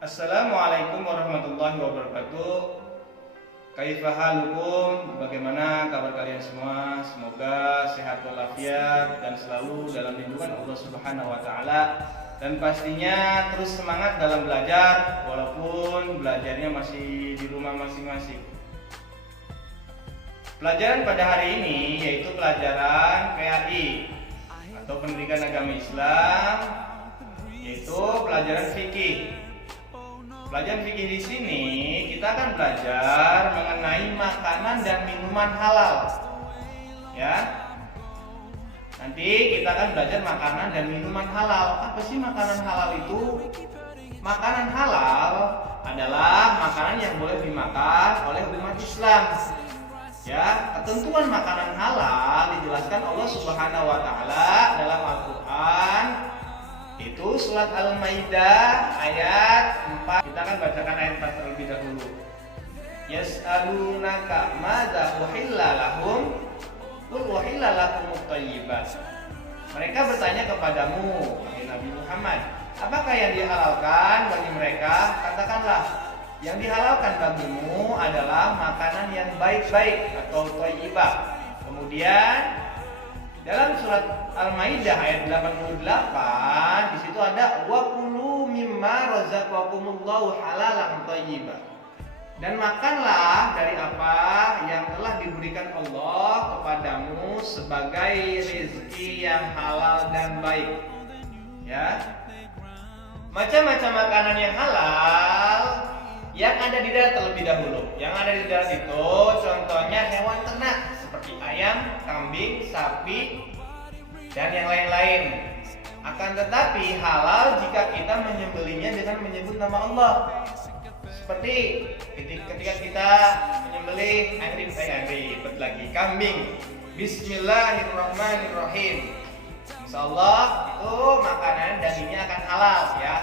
Assalamualaikum warahmatullahi wabarakatuh. Kaifa halukum? Bagaimana kabar kalian semua? Semoga sehat walafiat dan selalu dalam lindungan Allah Subhanahu wa taala, dan pastinya terus semangat dalam belajar walaupun belajarnya masih di rumah masing-masing. Pelajaran pada hari ini yaitu pelajaran PAI atau Pendidikan Agama Islam, yaitu pelajaran fikih. Pelajaran fikih di sini kita akan belajar mengenai makanan dan minuman halal. Ya. Nanti kita akan belajar makanan dan minuman halal. Apa sih makanan halal itu? Makanan halal adalah makanan yang boleh dimakan oleh umat Islam. Ya, ketentuan makanan halal dijelaskan Allah Subhanahu wa taala dalam Al-Qur'an. Itu surat Al-Maidah ayat 4. Kita akan bacakan ayat 4 terlebih dahulu. Yas'alunaka madza uhilla lahum qul uhilla lakumut thayyibat. Mereka bertanya kepadamu, wahai Nabi Muhammad, apakah yang dihalalkan bagi mereka? Katakanlah, yang dihalalkan bagimu adalah makanan yang baik-baik atau thayyibah. Kemudian dalam surat Al-Maidah ayat 88 di situ ada wa kulu mimma razaqakumullahu halalan thayyibah. Dan makanlah dari apa yang telah diberikan Allah kepadamu sebagai rezeki yang halal dan baik. Ya. Macam-macam makanan yang halal yang ada di darat terlebih dahulu. Yang ada di darat itu contohnya hewan ternak seperti ayam, kambing, sapi, dan yang lain-lain. Akan tetapi halal jika kita menyembelihnya dengan menyebut nama Allah. Seperti ketika kita menyembelih kambing, Bismillahirrahmanirrahim. Insyaallah itu makanan dagingnya akan halal ya.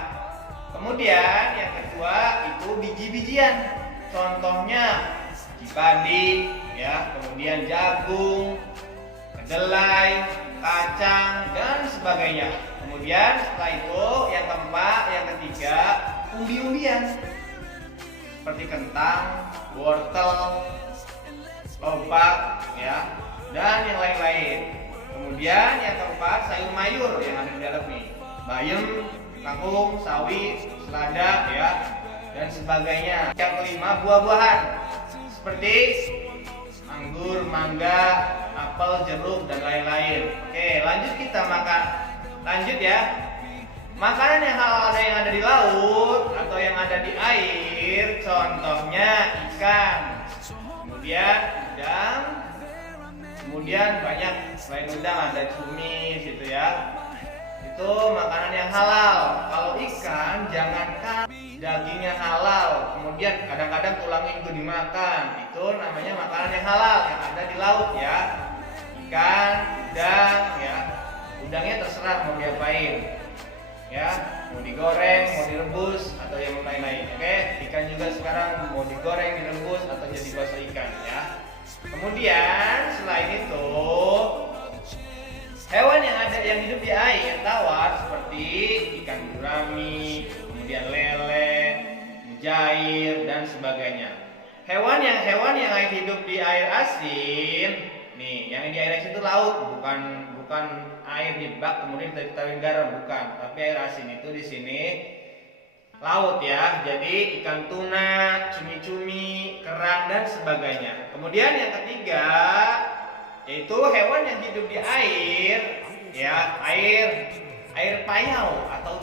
Kemudian yang kedua itu biji-bijian. Contohnya padi, ya, kemudian jagung, kedelai, kacang, dan sebagainya. Kemudian setelah itu yang keempat, yang ketiga, umbi-umbian seperti kentang, wortel, lobak, ya, dan yang lain-lain. Kemudian yang keempat, sayur mayur yang ada di dalam nih, bayam, kangkung, sawi, selada, ya, dan sebagainya. Yang kelima, buah-buahan seperti anggur, mangga, apel, jeruk, dan lain-lain. Oke, lanjut kita makan. Lanjut ya. Makanan yang halal ada yang ada di laut atau yang ada di air, contohnya ikan, kemudian udang, kemudian banyak selain udang ada cumi gitu ya. Itu makanan yang halal. Kalau ikan jangankan dagingnya halal, kemudian kadang-kadang tulangnya juga dimakan. Itu namanya makanan yang halal yang ada di laut ya. Ikan, udang ya. Udangnya terserah mau diapain. Ya, mau digoreng, mau direbus atau yang lain-lain. Oke, ikan juga sekarang mau digoreng, direbus atau jadi bakso ikan ya. Kemudian selain itu hewan yang ada yang hidup di air tawar seperti ikan gurami, kemudian lele, mujair, dan sebagainya. Hewan yang hidup di air asin, nih, yang di air asin itu laut, bukan air di bak kemudian ditaruhin garam, bukan, tapi air asin itu di sini laut ya. Jadi ikan tuna, cumi-cumi, kerang, dan sebagainya. Kemudian yang ketiga yaitu hewan yang hidup di air ya, air payau atau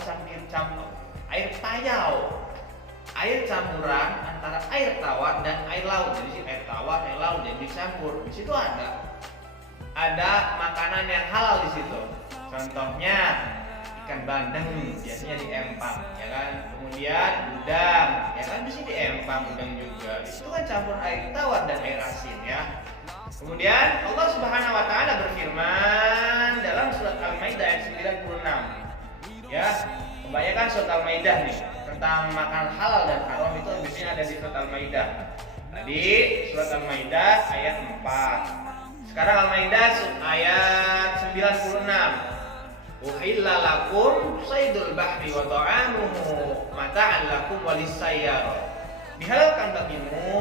air payau, air campuran antara air tawar dan air laut. Jadi air tawar, air laut jadi dicampur. Di situ ada makanan yang halal di situ. Contohnya ikan bandeng biasanya diempang ya kan. Kemudian udang ya kan bisa diempang, udang juga. Di situ kan campur air tawar dan air asin ya. Kemudian Allah Subhanahu wa taala berfirman dalam surat Al-Maidah ayat 96. Ya, kebanyakan surat Al-Maidah nih tentang makan halal dan haram itu biasanya ada di surat Al-Maidah. Tadi surat Al-Maidah ayat 4. Sekarang Al-Maidah ayat 96. Uhilla lakum saydul bahri wa ta'amuhu mata'an lakum walisayyar. Dihalalkan bagimu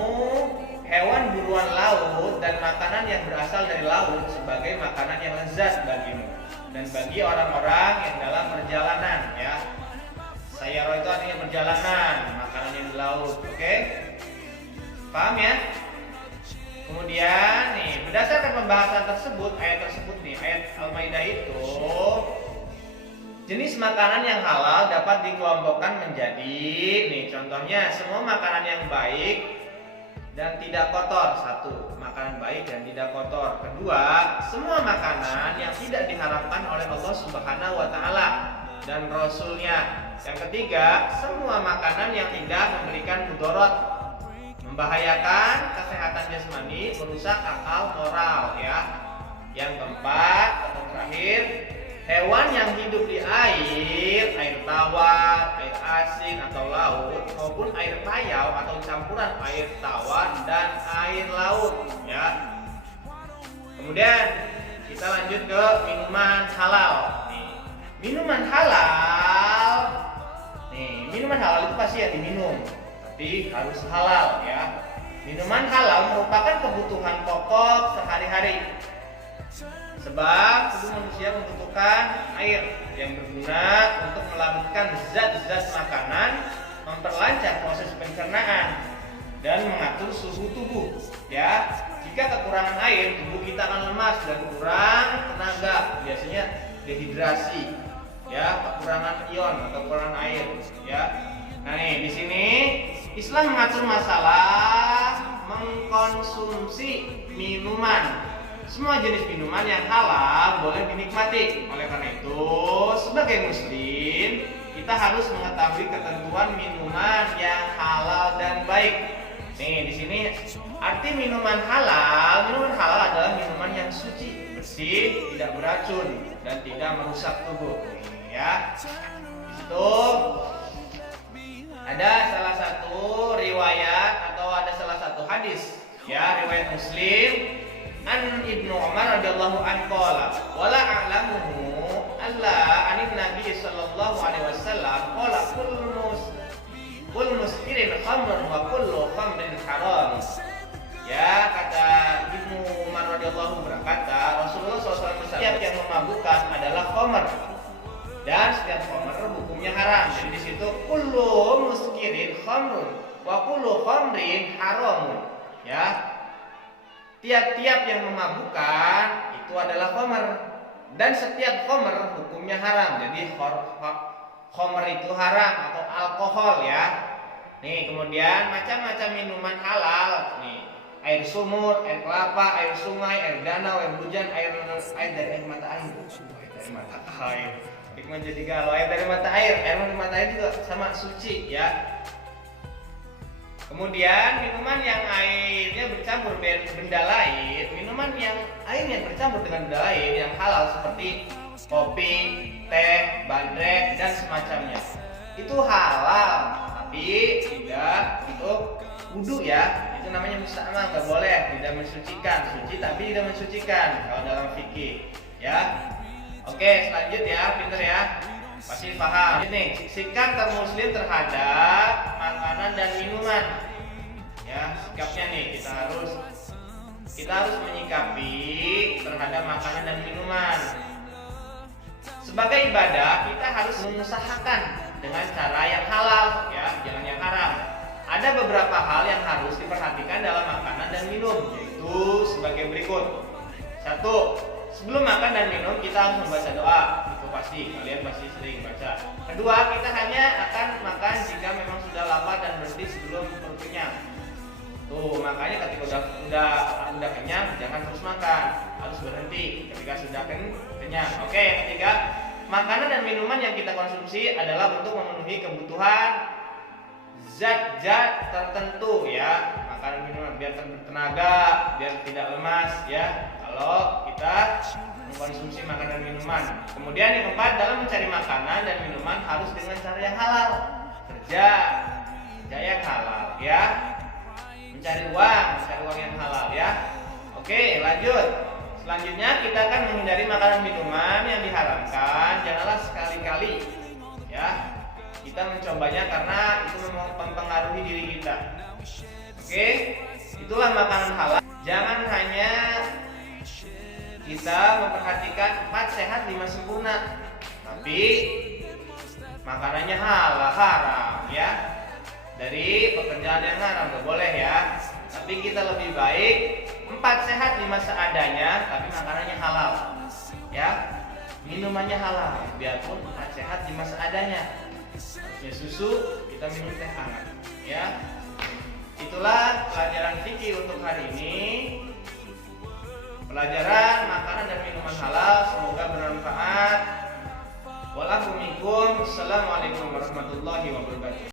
hewan buruan laut dan makanan yang berasal dari laut sebagai makanan yang lezat bagimu dan bagi orang-orang yang dalam perjalanan, ya. Sayyara itu artinya perjalanan, makanan yang di laut. Oke? Paham ya? Kemudian nih, berdasarkan pembahasan tersebut, ayat Al-Maidah itu, jenis makanan yang halal dapat dikelompokkan menjadi, nih contohnya, semua makanan yang baik dan tidak kotor. Satu, makanan baik dan tidak kotor. Kedua, semua makanan yang tidak diharamkan oleh Allah Subhanahu wa Ta'ala dan Rasulnya. Yang ketiga, semua makanan yang tidak memberikan mudarat, membahayakan kesehatan jasmani, merusak akal moral, ya. Yang keempat atau terakhir, hewan yang hidup di air tawar, air asin atau laut, maupun air payau atau campuran air tawar dan air laut, ya. Kemudian kita lanjut ke minuman halal. Minuman halal itu pasti yang diminum, tapi harus halal, ya. Minuman halal merupakan kebutuhan pokok sehari-hari. Sebab tubuh manusia membutuhkan air yang berguna untuk melarutkan zat-zat makanan, memperlancar proses pencernaan, dan mengatur suhu tubuh. Ya, jika kekurangan air, tubuh kita akan lemas dan kurang tenaga. Biasanya dehidrasi, ya, kekurangan ion atau kekurangan air. Ya, nah nih di sini Islam mengatur masalah mengkonsumsi minuman. Semua jenis minuman yang halal boleh dinikmati. Oleh karena itu, sebagai muslim, kita harus mengetahui ketentuan minuman yang halal dan baik. Nih, di sini arti minuman halal adalah minuman yang suci, bersih, tidak beracun dan tidak merusak tubuh. Ya. Di situ ada salah satu riwayat atau ada salah satu hadis, ya, riwayat Muslim. An Ibnu Umar radhiyallahu anhu qala wala a'lamuhu alla anin Nabi sallallahu alaihi wasallam qala kullu muskirin khamrun wa kullu khamrin haram. Ya, kata Ibnu Umar radhiyallahu berkata, Rasulullah SAW bersabda, setiap yang memabukkan adalah khamr dan setiap khamr hukumnya haram. Jadi di situ kullu muskirin khamrun wa kullu khamrin haramun. Ya. Tiap-tiap yang memabukkan itu adalah khamr dan setiap khamr hukumnya haram. Jadi khamr itu haram atau alkohol, ya. Nih, kemudian macam-macam minuman halal. Nih, air sumur, air kelapa, air sungai, air danau, air hujan, air dari air mata air. Dari mata air. Hikmah jadi galau. Air dari mata air juga sama suci, ya. Kemudian minuman yang airnya bercampur benda lain, minuman yang airnya bercampur dengan benda lain yang halal seperti kopi, teh, bandrek dan semacamnya. Itu halal, tapi tidak untuk wudu, ya. Itu namanya musta'mal, nggak boleh, tidak mensucikan. Suci tapi tidak mensucikan kalau dalam fikih, ya. Oke, selanjut ya, pinter ya. Pasti paham. Ini sikap muslim terhadap makanan dan minuman. Ya, sikapnya nih kita harus menyikapi terhadap makanan dan minuman. Sebagai ibadah, kita harus mengusahakan dengan cara yang halal, ya, jangan yang haram. Ada beberapa hal yang harus diperhatikan dalam makanan dan minum, yaitu sebagai berikut. 1. Sebelum makan dan minum kita harus membaca doa. Pasti kalian pasti sering baca. Kedua, kita hanya akan makan jika memang sudah lapar dan berhenti sebelum perut kenyang. Tuh, makanya ketika udah kenyang jangan terus makan, harus berhenti ketika sudah kenyang. Oke, yang ketiga, makanan dan minuman yang kita konsumsi adalah untuk memenuhi kebutuhan zat-zat tertentu, ya. Makanan minuman biar bertenaga, biar tidak lemas, ya. Kalau kita mengkonsumsi makanan dan minuman. Kemudian yang keempat, dalam mencari makanan dan minuman harus dengan cara yang halal. Kerja yang halal, ya. Mencari uang yang halal, ya. Oke, lanjut. Selanjutnya kita akan menghindari makanan minuman yang diharamkan. Janganlah sekali-kali ya kita mencobanya karena itu mempengaruhi diri kita. Oke, itulah makanan halal. Jangan hanya kita memperhatikan 4 sehat 5 sempurna, tapi makanannya halal haram ya. Dari pekerjaan yang haram gak boleh ya. Tapi kita lebih baik 4 sehat 5 seadanya, tapi makanannya halal ya. Minumannya halal, biarpun 4 sehat 5 seadanya. Harusnya susu, kita minum teh hangat ya. Itulah pelajaran fikih untuk hari ini. Pelajaran makanan dan minuman halal, semoga bermanfaat. Assalamualaikum warahmatullahi wabarakatuh.